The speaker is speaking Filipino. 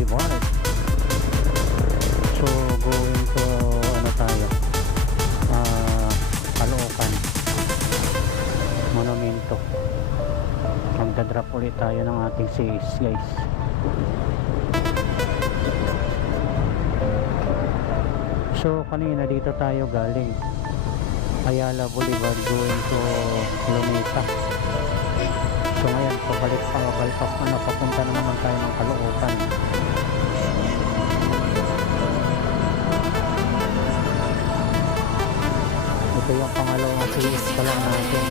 Boulevard. So going to ano tayo, Caloocan Monumento. Magdadrop ulit tayo ng ating sis, guys. So kanina dito tayo galing Ayala Boulevard going to Luneta. So ngayon papunta na naman tayo ng Caloocan. Ito yung pangalawang sis pa lang natin.